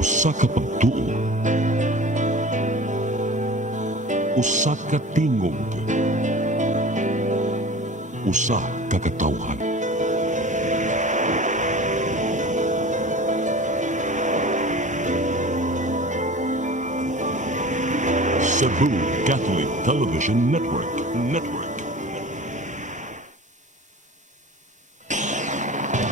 Usa ka pagtuo, usa ka tingog, usa ka katawhan. Cebu Catholic Television Network.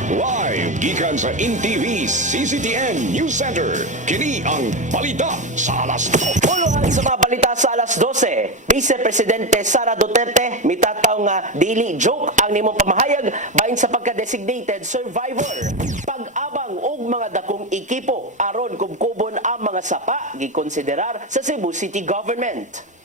Live gikan sa INTV CCTN News Center. Kini ang balita sa alas. Puluhan sa mga balita sa alas 12. Vice Presidente Sara Duterte mitataw nga dili joke ang nimong pamahayag bahin sa pagka-designated survivor. Pag-abang og mga dakong ekipo aron kubkubon ang mga sapa gikonsiderar sa Cebu City Government.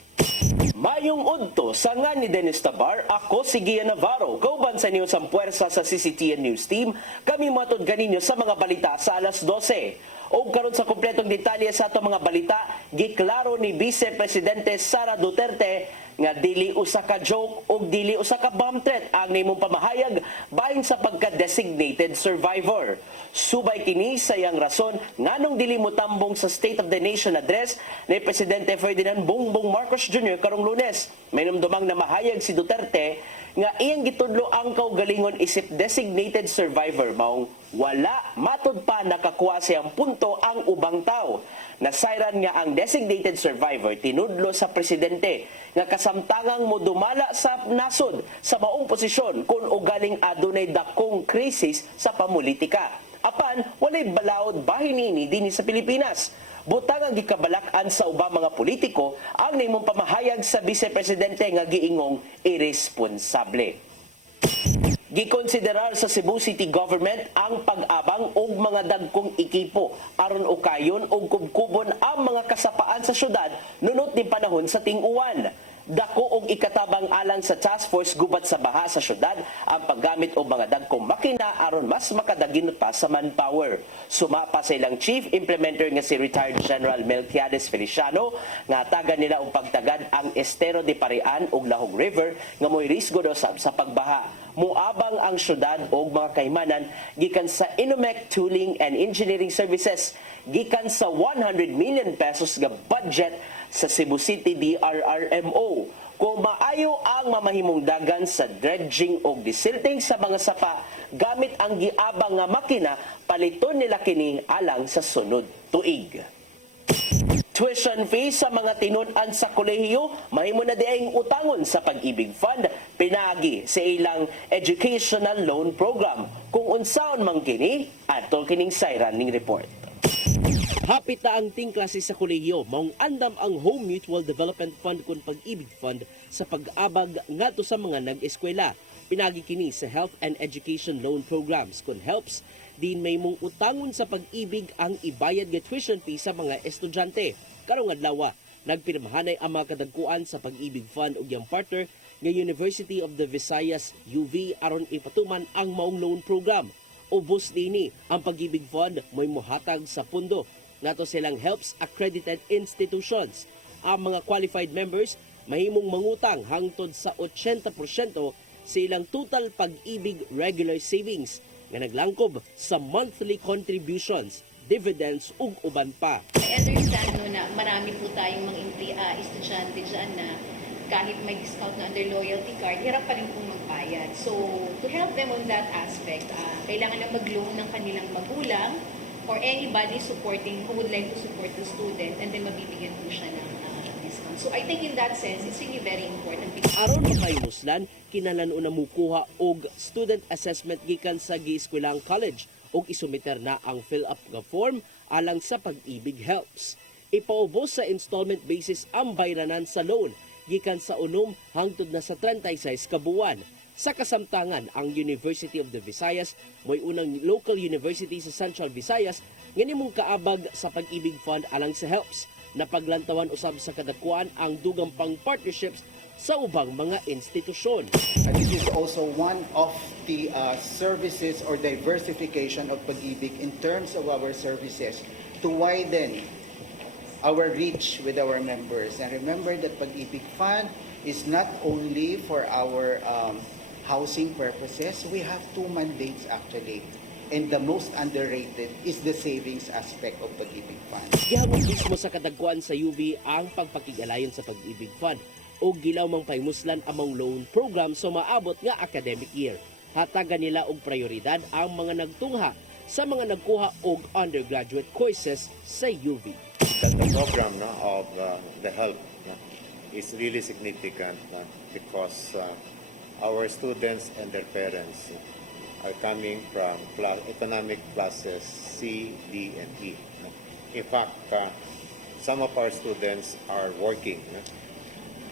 Mayong udto sa nga ni Dennis Tabar, ako si Gian Navarro, kauban sa inyo sa puwersa sa CCTN News Team, kami matod ganinyo sa mga balita sa alas 12. O karon sa kumpletong detalye sa ato mga balita, giklaro ni Vice Presidente Sara Duterte nga dili usa ka joke o dili usa ka bomb threat ang nimong pamahayag bahin sa pagka-designated survivor. Subay kini sa iyang rason nganong dili motambong sa State of the Nation address ni Presidente Ferdinand Bongbong Marcos Jr. karong Lunes. May namdumang na mahayag si Duterte nga iyang gitudlo ang kaugalingon isip designated survivor maong wala matod pa nakakuha siyang punto ang ubang tao. Nasayran nga ang designated survivor tinudlo sa presidente nga kasamtangang modumala sa nasod sa maong posisyon kung ugaling adunay dakong krisis sa pamulitika. Apan walay balaod bahin ini dinhi sa Pilipinas. Butang ang gikabalak-an sa ubang mga politiko ang nimong pamahayag sa Vice Presidente nga giingong irresponsable. Gikonsiderar sa Cebu City Government ang pag-abang og mga dagkong ekipo aron ukayon og kubkubon ang mga kasapaan sa syudad nunot ni panahon sa ting-uwan. Dako og ikatabang alang sa task force gubat sa baha sa syudad ang paggamit og mga dagkong makina aron mas makadaginot pa sa manpower. Sumapa sa ilang chief implementer nga si retired General Melquiades Feliciano nga tagan nila og pagtagad ang Estero de Parian ug Lahog River nga moy risgo daw sa pagbaha. Muabang ang syudad og mga kaymanan gikan sa Inumec Tooling and Engineering Services gikan sa 100 million pesos nga budget sa Cebu City DRRMO. Kung maayo ang mamahimong dagan sa dredging o disilting sa mga sapa gamit ang giabang nga makina, paliton nila kini alang sa sunod tuig. Tuition fee sa mga tinun-an sa kolehiyo mahimo na diayng utangon sa Pag-ibig Fund pinagi sa ilang educational loan program. Kung unsaon man kini, atol kining sayran ning report. Hapit na ang ting klase sa kolehiyo, maong andam ang Home Mutual Development Fund kung Pag-ibig Fund sa pag-abag ngadto sa mga nag-eskwela. Pinagi kini sa Health and Education Loan Programs kung helps din may mong utangon sa pag-ibig ang ibayad nga tuition fee sa mga estudyante. Karong adlaw nagpirmahanay ang mga kadagkuan sa Pag-ibig Fund ug yang partner nga University of the Visayas UV aron ipatuman ang maong loan program. Ubos dinhi ang Pag-ibig Fund may mohatag sa pundo nato silang helps accredited institutions. Ang mga qualified members mahimong mangutang hangtod sa 80% sa ilang total Pag-ibig regular savings nga naglangkob sa monthly contributions, dividends ug uban pa. I understand na marami po tayong mga estudyante dyan na kahit may discount na under loyalty card, hirap pa rin pong magbayad. So, to help them on that aspect, kailangan na mag-loan ng kanilang magulang or anybody supporting who would like to support the student and then mabibigyan po siya ng discount. So, I think in that sense, it's really very important. Aron makahimuslan, kinahanglan una mukuha og student assessment gikan sa gieskwelang college ug isumiter na ang fill-up nga form alang sa Pag-ibig Helps. Ipaubos sa installment basis ang bayranan sa loan gikan sa 1 hangtod na sa 36 ka buwan. Sa kasamtangan, ang University of the Visayas mo'y unang local university sa Central Visayas nga nimong kaabag sa Pag-ibig Fund alang sa Helps na paglantawan usab sa kadakuan ang dugang pang partnerships sa ubang mga institusyon. And this is also one of the services or diversification of Pag-ibig in terms of our services to widen our reach with our members. And remember that Pag-ibig Fund is not only for our housing purposes. We have 2 mandates actually. And the most underrated is the savings aspect of Pag-ibig Fund. Gihamon mismo sa kadagkuan sa UV ang pagpakigalayon sa Pag-ibig Fund o gilaw mang paymuslan among loan program sa maabot nga academic year. Hatagan nila og prioridad ang mga nagtungha sa mga nagkuha og undergraduate courses sa UV. The program of the help is really significant because our students and their parents are coming from economic classes C, D, and E. In fact, some of our students are working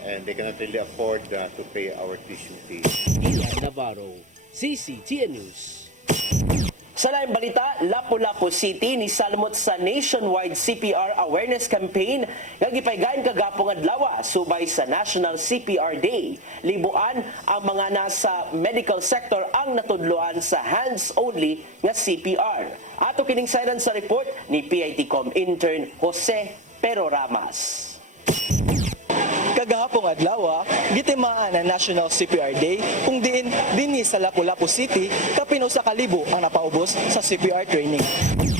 and they cannot really afford to pay our tuition fees. Ian Navarro, CCTN News. Sa laing balita, Lapu-Lapu City ni salmot sa nationwide CPR awareness campaign nga gipaygayon kagapong adlaw subay sa National CPR Day. Libuan ang mga nasa medical sector ang natudloan sa hands-only nga CPR. Ato kining sayran sa report ni PITcom intern Jose Peroramas. Kagahapong adlaw, gitimaan ang National CPR Day kung dinhi sa Lapu-Lapu City kapin usa ka libo ang napaubos sa CPR training.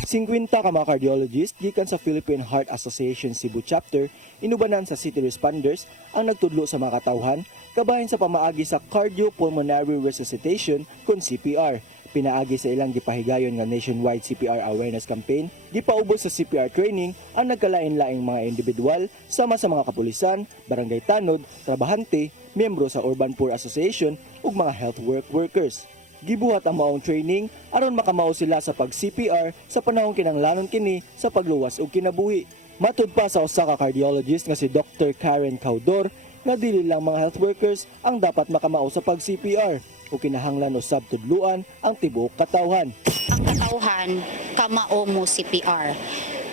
50 ka mga cardiologist gikan sa Philippine Heart Association Cebu Chapter inubanan sa city responders ang nagtudlo sa mga katawhan kabahin sa pamaagi sa cardiopulmonary resuscitation kun CPR. Pinaagi sa ilang gipahigayon nga nationwide CPR awareness campaign, gipaubos sa CPR training ang nagkalain-laing mga individual sama sa mga kapulisan, barangay tanod, trabahante, miyembro sa Urban Poor Association ug mga health workers. Gibuhat ang maong training aron makamao sila sa pag-CPR sa panahong kinanglanon kini sa pagluwas ug kinabuhi. Matud pa sa usa ka cardiologist nga si Dr. Karen Caudor nga dili lang mga health workers ang dapat makamao sa pag-CPR o kinahanglan usab tudluan ang tibuok katawhan. Ang katawhan kamao mo CPR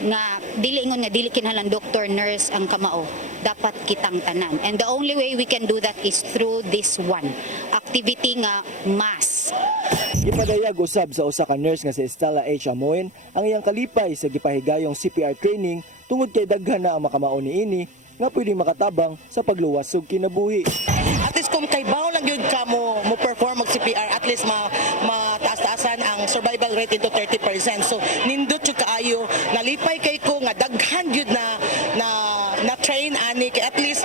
nga dili ingon nga dili kinahanglan doctor nurse ang kamao, dapat kitang tanan, and the only way we can do that is through this one activity nga mass. Gipadayag usab sa usa ka nurse nga si Estela H. Amoen ang iyang kalipay sa gipahigayong CPR training tungod kay daghan na ang makamao niini nga pwede makatabang sa pagluwas ug kinabuhi. At least kung kay bao lang yun ka mo perform mag CPR, at least mataas-taasan ang survival rate into 30%. So nindot yung kaayo, nalipay kay ko nga daghan yun na train ani kay at least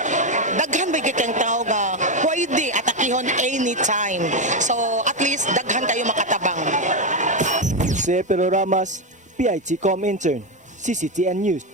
daghan ba kang tao nga pwede atakihon anytime. So at least daghan kayo makatabang. Jose Peroramas, PITcom intern, CCTN News.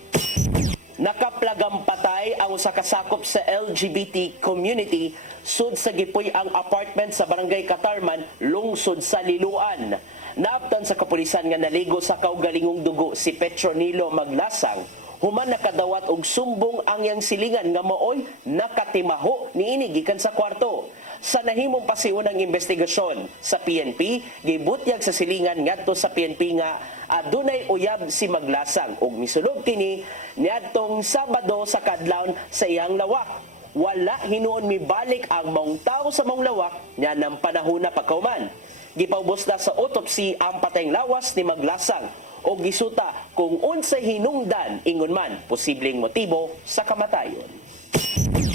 Nakaplagang patay ang usa ka sakop sa LGBT community sud sa gipuy ang apartment sa Barangay Katarman, lungsod sa Liloan. Naabtan sa kapulisan nga naligo sa kaugalingong dugo si Petronilo Maglasang, human nakadawat og sumbong ang yang silingan nga maoy nakatimaho niini gikan sa kwarto. Sa nahimong pasiunang investigasyon sa PNP, gibutyag sa silingan ngadto sa PNP nga adunay uyab si Maglasang ug misulod kini niadtong Sabado sa kadlawon sa iyang lawak. Wala hinuon mibalik ang maong tawo sa maong lawak nya ng panahon na pagkauman. Gipaubos na sa autopsy ang patayng lawas ni Maglasang o gisuta kung unsay hinungdan ingon man posibleng motibo sa kamatayon.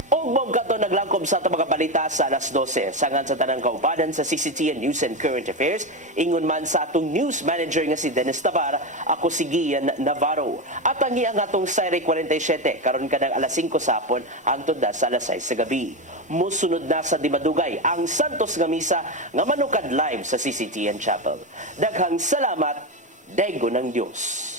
Og bawgato naglangkob sa mga balita sa alas 12 sangan sa tanang kaubadan sa CCTN News and Current Affairs. Ingon man sa atong news manager nga si Dennis Tabar, ako si Gian Navarro. At ang iyang atong Sayre 47 karon kadang alas 5 sa hapon hangtod sa alas 6 sa gabi. Musunod na sa Dimadugay ang Santos nga misa nga manukad live sa CCTN Chapel. Daghang salamat, daygo ng Dios.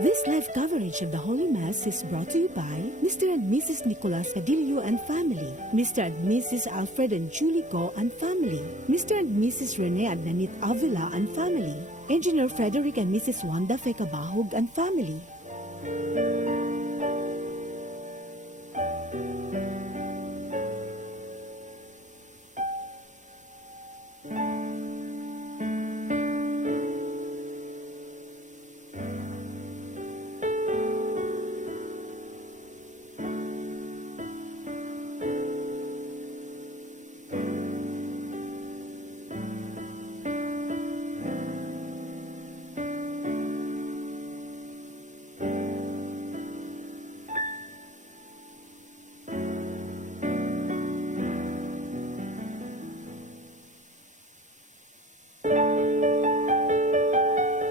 This live coverage of the Holy Mass is brought to you by Mr. and Mrs. Nicolas Cadillo and family, Mr. and Mrs. Alfred and Julie Go and family, Mr. and Mrs. Rene and Nanit Avila and family, Engineer Frederick and Mrs. Wanda Fekabahog and family.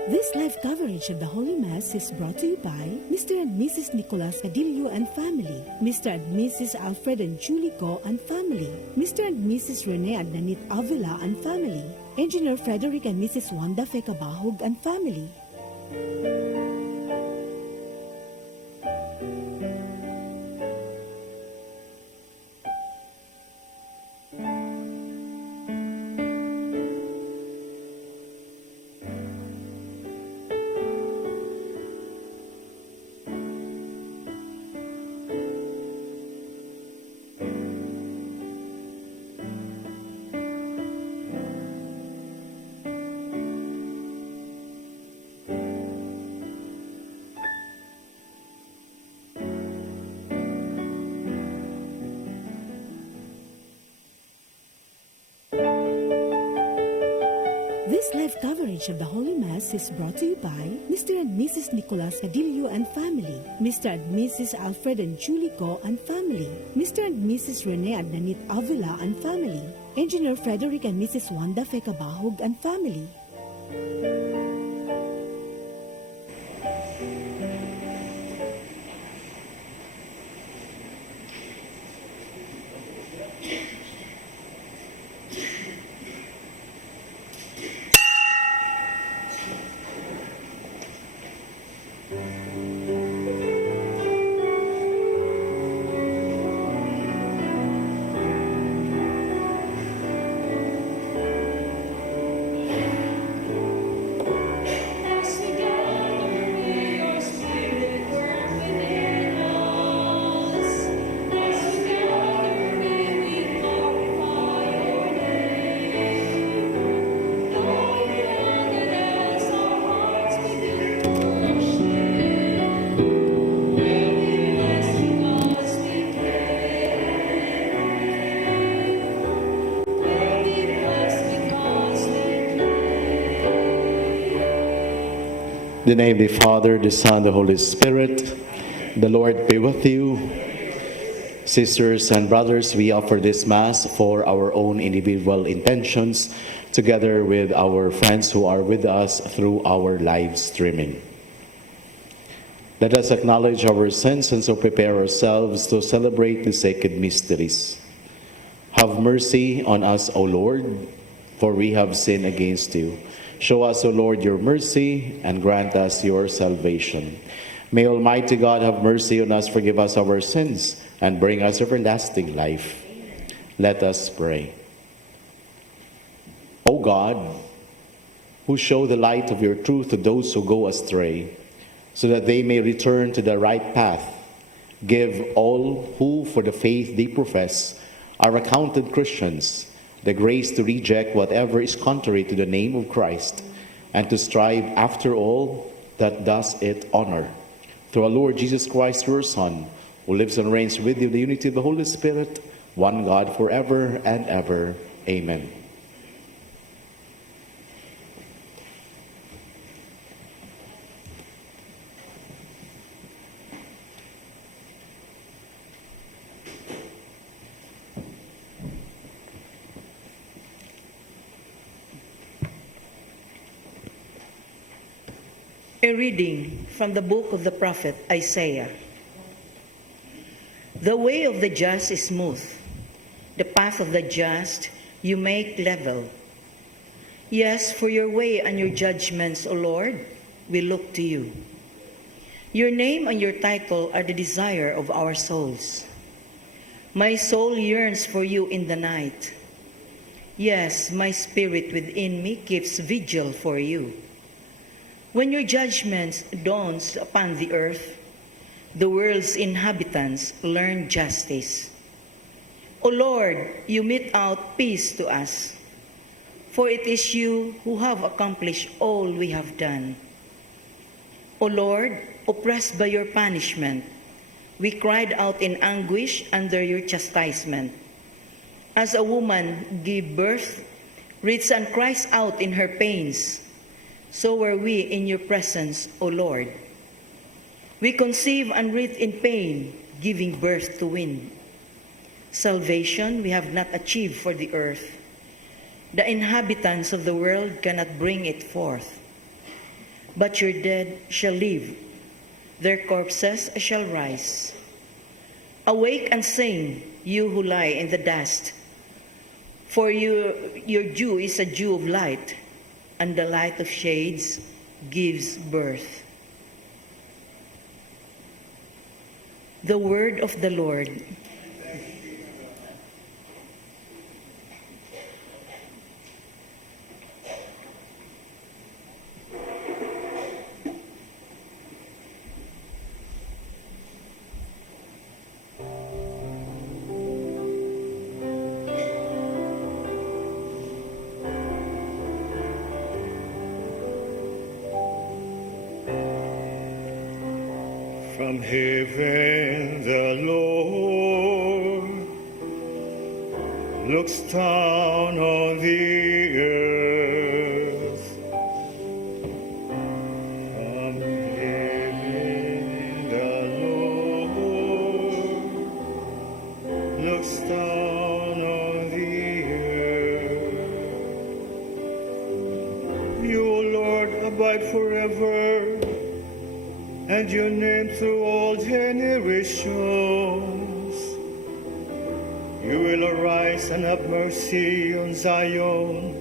This live coverage of the Holy Mass is brought to you by Mr. and Mrs. Nicolas Cadillo and family, Mr. and Mrs. Alfred and Julie Go and family, Mr. and Mrs. Rene and Nanit Avila and family, Engineer Frederick and Mrs. Wanda Fekabahog and family. This live coverage of the Holy Mass is brought to you by Mr. and Mrs. Nicolas Cadillo and family, Mr. and Mrs. Alfred and Julie Go and family, Mr. and Mrs. Rene and Nanit Avila and family, Engineer Frederick and Mrs. Wanda Fekabahog and family. In the name of the Father, the Son, the Holy Spirit, the Lord be with you. Sisters and brothers, we offer this Mass for our own individual intentions, together with our friends who are with us through our live streaming. Let us acknowledge our sins and so prepare ourselves to celebrate the sacred mysteries. Have mercy on us, O Lord, for we have sinned against you. Show us, O Lord, your mercy, and grant us your salvation. May Almighty God have mercy on us, forgive us our sins, and bring us everlasting life. Let us pray. O God, who show the light of your truth to those who go astray, so that they may return to the right path, give all who, for the faith they profess, are accounted Christians, the grace to reject whatever is contrary to the name of Christ, and to strive after all that does it honor. Through our Lord Jesus Christ, your Son, who lives and reigns with you in the unity of the Holy Spirit, one God forever and ever. Amen. A reading from the book of the prophet Isaiah. The way of the just is smooth. The path of the just you make level. Yes, for your way and your judgments, O Lord, we look to you. Your name and your title are the desire of our souls. My soul yearns for you in the night. Yes, my spirit within me keeps vigil for you. When your judgments dawns upon the earth, the world's inhabitants learn justice. O Lord, you mete out peace to us, for it is you who have accomplished all we have done. O Lord, oppressed by your punishment, we cried out in anguish under your chastisement. As a woman gives birth, reads and cries out in her pains, so were we in your presence, O Lord. We conceive and writhe in pain, giving birth to wind. Salvation we have not achieved for the earth. The inhabitants of the world cannot bring it forth. But your dead shall live, their corpses shall rise. Awake and sing, you who lie in the dust, for your dew is a dew of light, and the light of shades gives birth. The word of the Lord. From heaven the Lord looks down on the earth. From heaven the Lord looks down on the earth. You, O Lord, abide forever, and your name through all generations. You will arise and have mercy on Zion,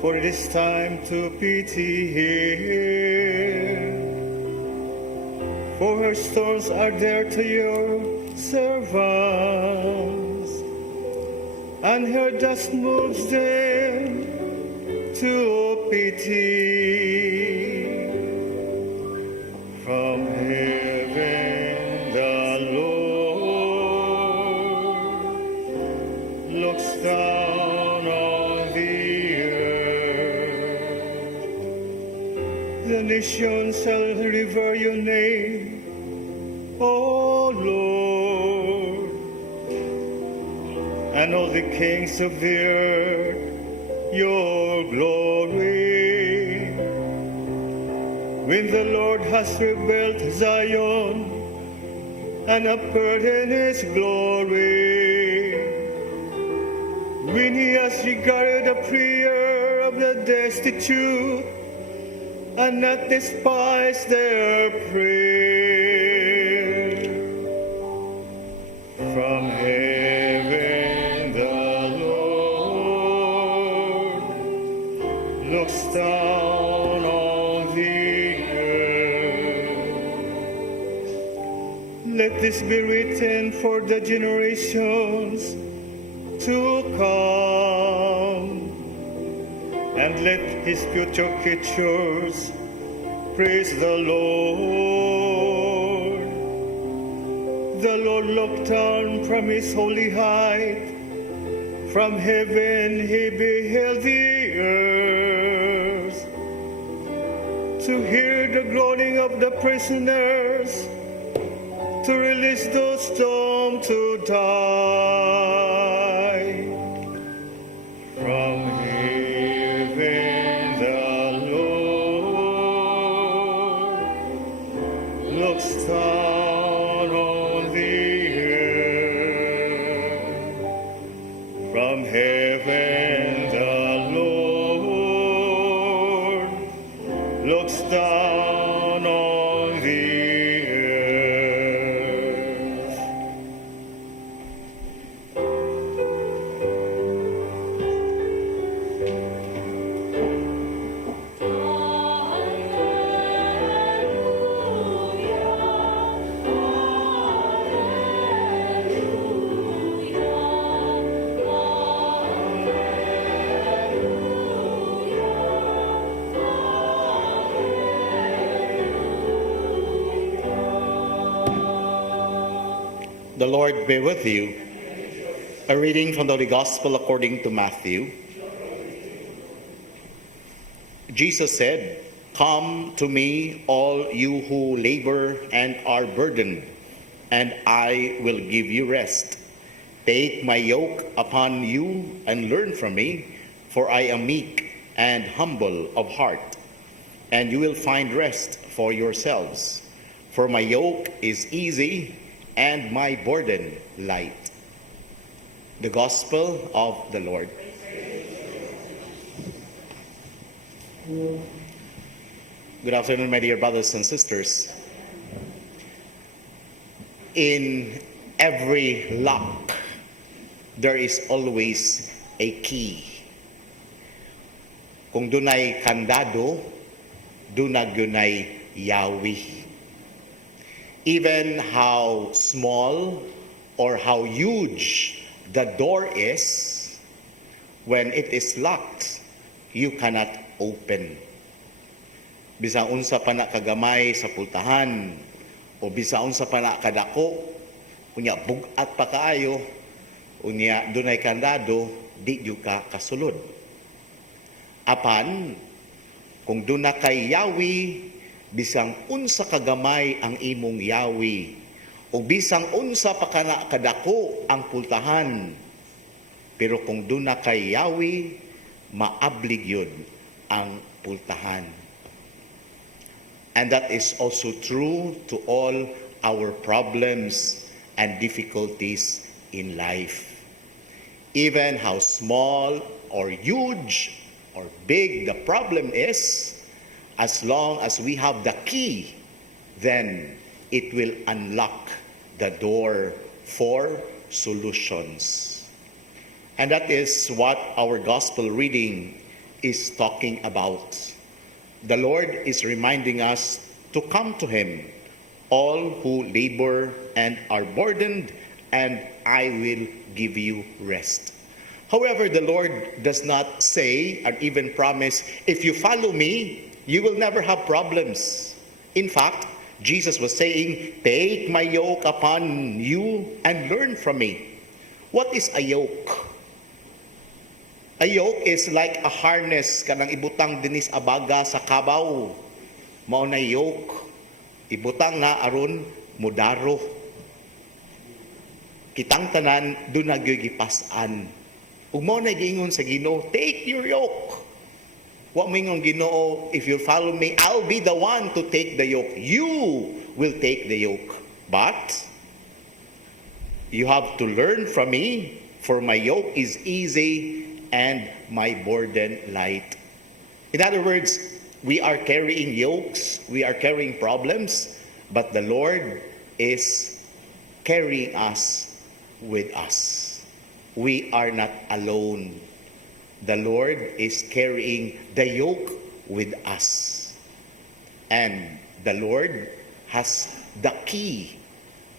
for it is time to pity her. For her stones are there to your servants, and her dust moves them to pity. From heaven the Lord looks down on the earth. The nations shall revere your name, O Lord, and all the kings of the earth your glory. When the Lord has rebuilt Zion and appeared in his glory, when he has regarded the prayer of the destitute and not despised their prayer. From heaven the Lord looks down on the Let this be written for the generations to come, and let his future creatures praise the Lord. The Lord looked down from his holy height. From heaven he beheld the earth, to hear the groaning of the prisoners, to release those doomed to die. From heaven the Lord looks down on the earth. From heaven the Lord looks down on the earth. The Lord be with you. A reading from the Holy Gospel according to Matthew. Jesus said, "Come to me, all you who labor and are burdened, and I will give you rest. Take my yoke upon you and learn from me, for I am meek and humble of heart, and you will find rest for yourselves. For my yoke is easy and my burden light." The Gospel of the Lord. Good afternoon, my dear brothers and sisters. In every lock, there is always a key. Kung dunay kandado, dunag yunay yawi. Even how small or how huge the door is, when it is locked, you cannot open. Bisang unsa pa na kagamay sa pultahan, o bisang unsa pa na kadako, unya bugat pa kaayo, unya dunay kandado, di yu ka kasulod. Apan, kung duna kay yawi, bisang unsa kagamay ang imong yawi, o bisang unsa pa kana kadako ang pultahan, pero kung duna kay yawi, maablig yun ang pultahan. And that is also true to all our problems and difficulties in life. Even how small or huge or big the problem is, as long as we have the key, then it will unlock the door for solutions. And that is what our gospel reading is talking about. The Lord is reminding us to come to Him, all who labor and are burdened, and I will give you rest. However, the Lord does not say or even promise, if you follow me, you will never have problems. In fact, Jesus was saying, take my yoke upon you and learn from me. What is a yoke? A yoke is like a harness kanang ibutang dinis abaga sa kabaw. Mao na yoke. Ibutang nga aron mudaro. Kitang tanan do nagygipasan. Ug mao na giingon sa Ginoo, take your yoke. Wa mingon Ginoo, if you follow me, I'll be the one to take the yoke. You will take the yoke. But you have to learn from me, for my yoke is easy and my burden light. In other words, we are carrying yokes, we are carrying problems, but the Lord is carrying us with us. We are not alone. The Lord is carrying the yoke with us. And the Lord has the key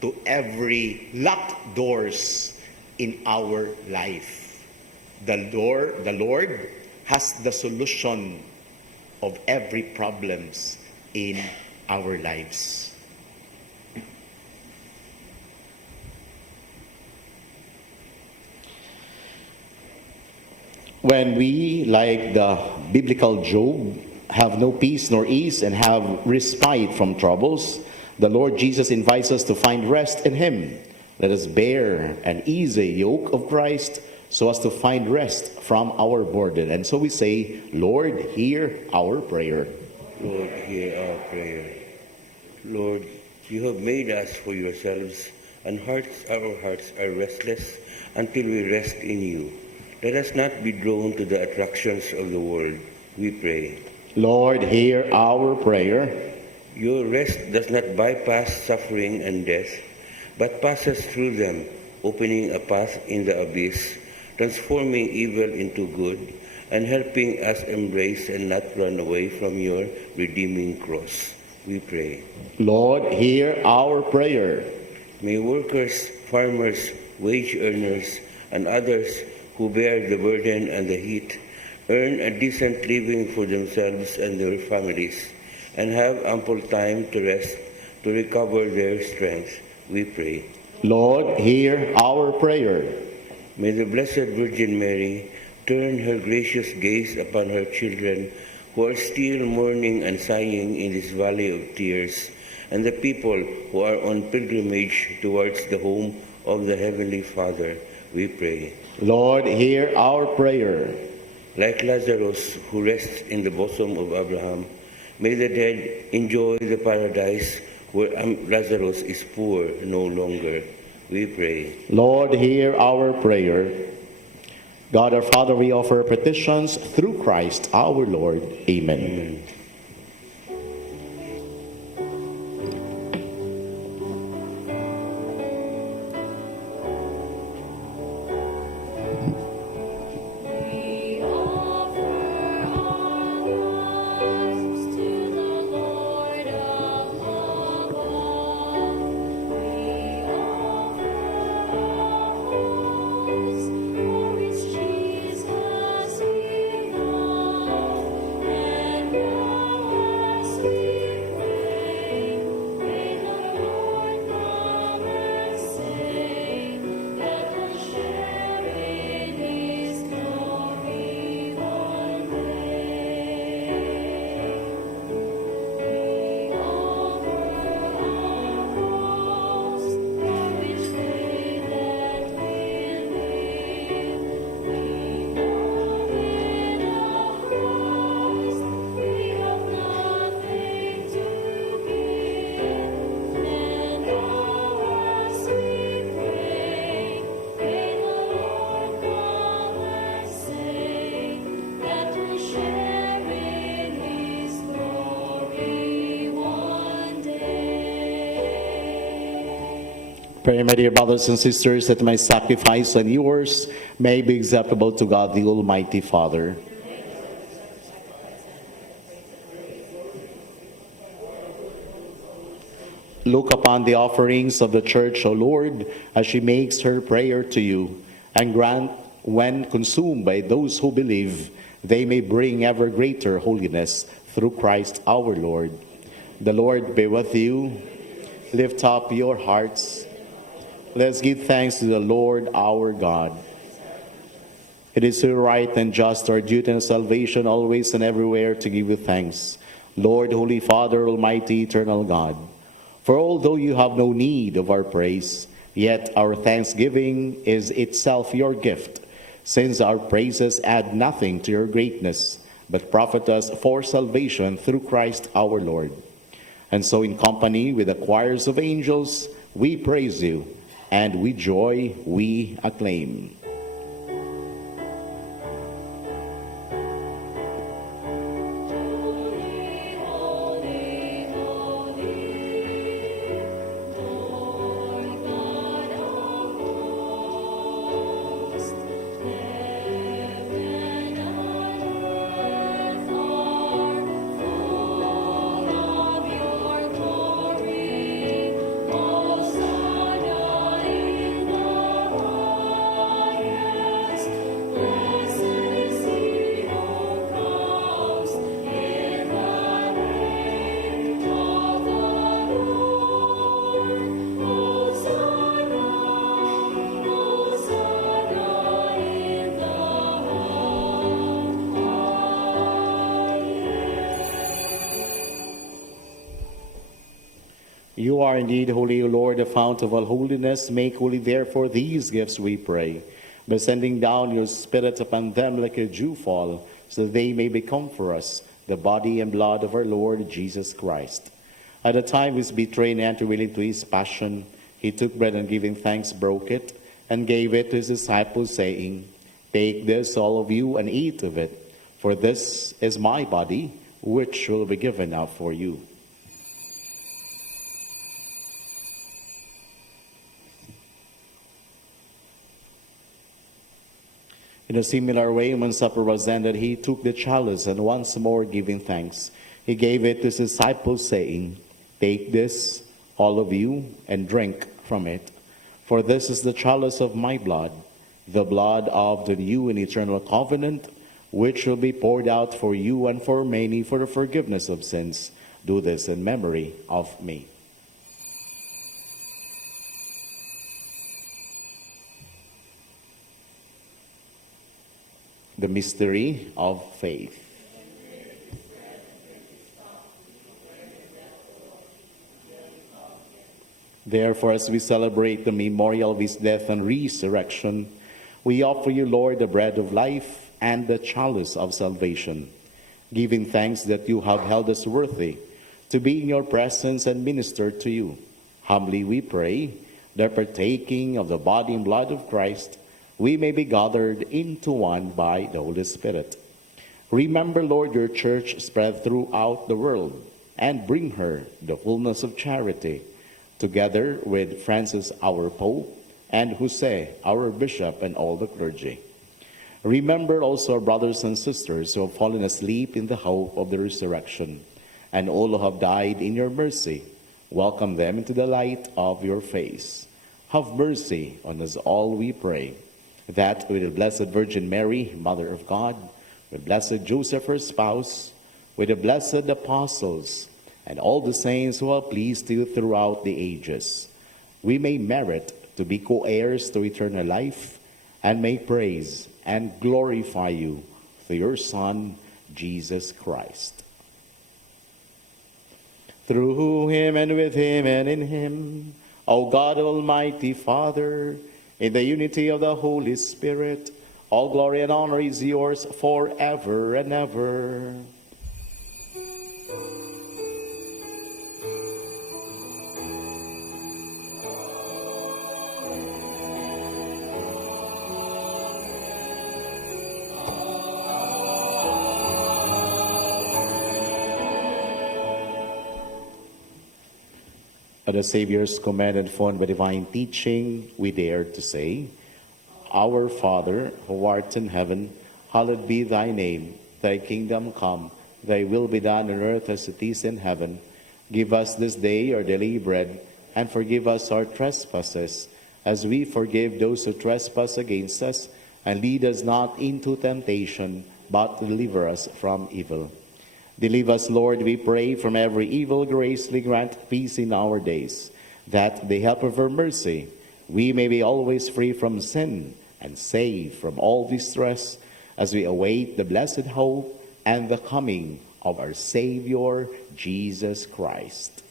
to every locked doors in our life. The Lord has the solution of every problems in our lives. When we, like the biblical Job, have no peace nor ease and have respite from troubles, the Lord Jesus invites us to find rest in Him. Let us bear an easy yoke of Christ, so as to find rest from our burden. And so we say, Lord, hear our prayer. Lord, hear our prayer. Lord, you have made us for yourselves, and our hearts are restless until we rest in you. Let us not be drawn to the attractions of the world, we pray. Lord, hear our prayer. Your rest does not bypass suffering and death, but passes through them, opening a path in the abyss, transforming evil into good, and helping us embrace and not run away from your redeeming cross. We pray. Lord, hear our prayer. May workers, farmers, wage earners, and others who bear the burden and the heat earn a decent living for themselves and their families, and have ample time to rest, to recover their strength. We pray. Lord, hear our prayer. May the Blessed Virgin Mary turn her gracious gaze upon her children who are still mourning and sighing in this valley of tears, and the people who are on pilgrimage towards the home of the Heavenly Father, we pray. Lord, hear our prayer. Like Lazarus, who rests in the bosom of Abraham, may the dead enjoy the paradise where Lazarus is poor no longer. We pray. Lord, hear our prayer. God our Father, we offer petitions through Christ our Lord. Amen. Pray, my dear brothers and sisters, that my sacrifice and yours may be acceptable to God, the Almighty Father. Look upon the offerings of the Church, O Lord, as she makes her prayer to you, and grant, when consumed by those who believe, they may bring ever greater holiness through Christ our Lord. The Lord be with you. Lift up your hearts. Let's give thanks to the Lord our God. It is so right and just, our duty and salvation, always and everywhere to give you thanks, Lord, Holy Father, Almighty, Eternal God. For although you have no need of our praise, yet our thanksgiving is itself your gift, since our praises add nothing to your greatness, but profit us for salvation through Christ our Lord. And so in company with the choirs of angels, we praise you, and with joy we acclaim. You are indeed holy, O Lord, the fount of all holiness. Make holy, therefore, these gifts, we pray, by sending down your Spirit upon them like a dewfall, so that they may become for us the body and blood of our Lord Jesus Christ. At the time he was betrayed and entered willingly to his passion, he took bread and giving thanks, broke it, and gave it to his disciples, saying, "Take this, all of you, and eat of it, for this is my body, which will be given out for you." In a similar way, when supper was ended, he took the chalice, and once more giving thanks, he gave it to his disciples, saying, "Take this, all of you, and drink from it. For this is the chalice of my blood, the blood of the new and eternal covenant, which will be poured out for you and for many for the forgiveness of sins. Do this in memory of me." The mystery of faith. Therefore, as we celebrate the memorial of his death and resurrection, we offer you, Lord, the bread of life and the chalice of salvation, giving thanks that you have held us worthy to be in your presence and minister to you. Humbly we pray that partaking of the body and blood of Christ, we may be gathered into one by the Holy Spirit. Remember, Lord, your church spread throughout the world, and bring her the fullness of charity, together with Francis, our Pope, and Jose, our Bishop, and all the clergy. Remember also our brothers and sisters who have fallen asleep in the hope of the resurrection, and all who have died in your mercy. Welcome them into the light of your face. Have mercy on us all, we pray, that with the Blessed Virgin Mary, Mother of God, with Blessed Joseph, her spouse, with the blessed apostles, and all the saints who are pleased you throughout the ages, we may merit to be co-heirs to eternal life, and may praise and glorify you through your Son, Jesus Christ. Through him, and with him, and in him, O God, Almighty Father, in the unity of the Holy Spirit, all glory and honor is yours forever and ever. At the Savior's command and formed by divine teaching, we dare to say, Our Father, who art in heaven, hallowed be thy name. Thy kingdom come, thy will be done on earth as it is in heaven. Give us this day our daily bread, and forgive us our trespasses, as we forgive those who trespass against us. And lead us not into temptation, but deliver us from evil. Deliver us, Lord, we pray, from every evil. Graciously grant peace in our days, that the help of your mercy, we may be always free from sin and safe from all distress, as we await the blessed hope and the coming of our Savior, Jesus Christ.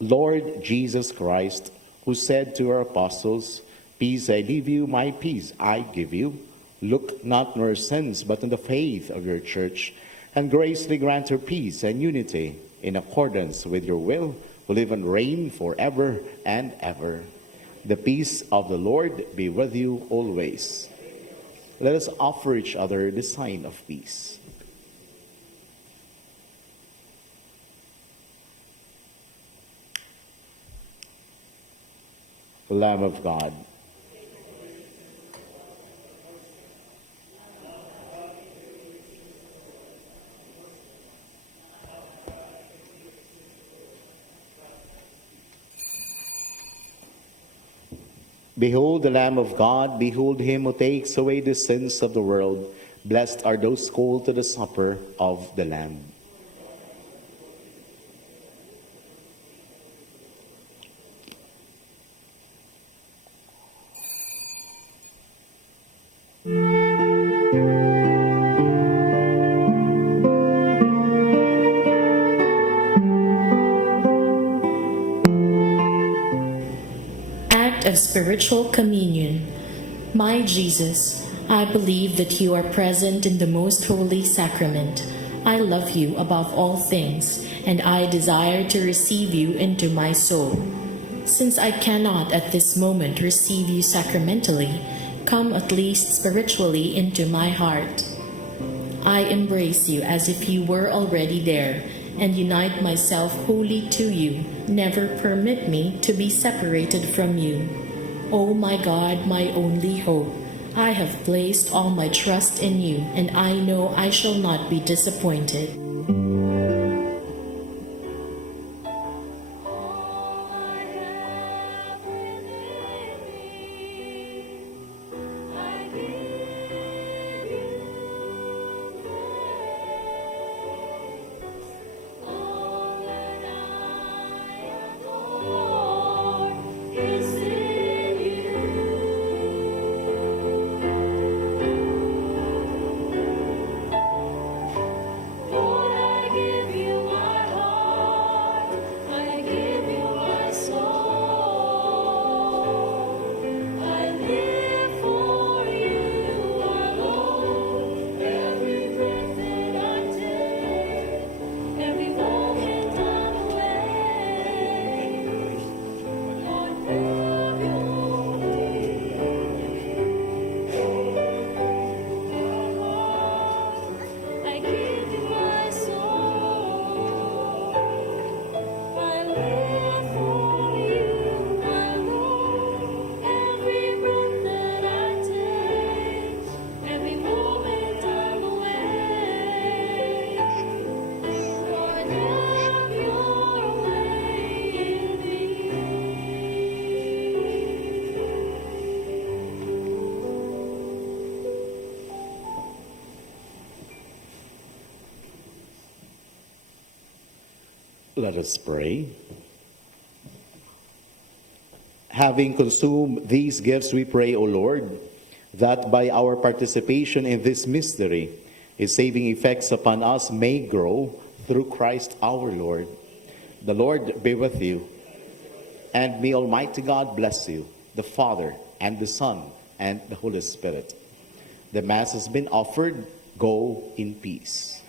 Lord Jesus Christ, who said to our apostles, Peace I leave you, my peace I give you, look not on our sins, but on the faith of your church, and graciously grant her peace and unity in accordance with your will, who live and reign forever and ever. The peace of the Lord be with you always. Let us offer each other the sign of peace. The Lamb of God. Behold the Lamb of God, behold him who takes away the sins of the world. Blessed are those called to the supper of the Lamb. Of spiritual communion. My Jesus, I believe that you are present in the most holy sacrament. I love you above all things, and I desire to receive you into my soul. Since I cannot at this moment receive you sacramentally, come at least spiritually into my heart. I embrace you as if you were already there, and unite myself wholly to you. Never permit me to be separated from you. O my God, my only hope, I have placed all my trust in you, and I know I shall not be disappointed. Let us pray. Having consumed these gifts, we pray, O Lord, that by our participation in this mystery, His saving effects upon us may grow through Christ our Lord. The Lord be with you, and may Almighty God bless you, the Father, and the Son, and the Holy Spirit. The Mass has been offered. Go in peace.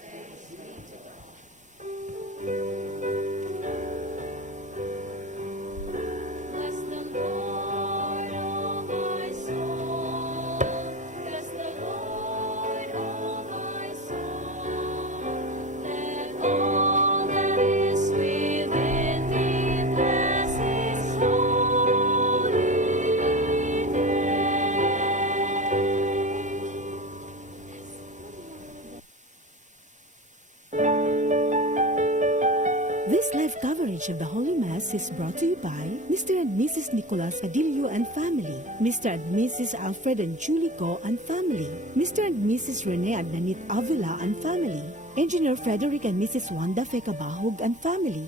This live coverage of the Holy Mass is brought to you by Mr. and Mrs. Nicolas Cadillo and family, Mr. and Mrs. Alfred and Julie Go and family, Mr. and Mrs. Rene and Nanit Avila and family, Engineer Frederick and Mrs. Wanda Fecabahog and family.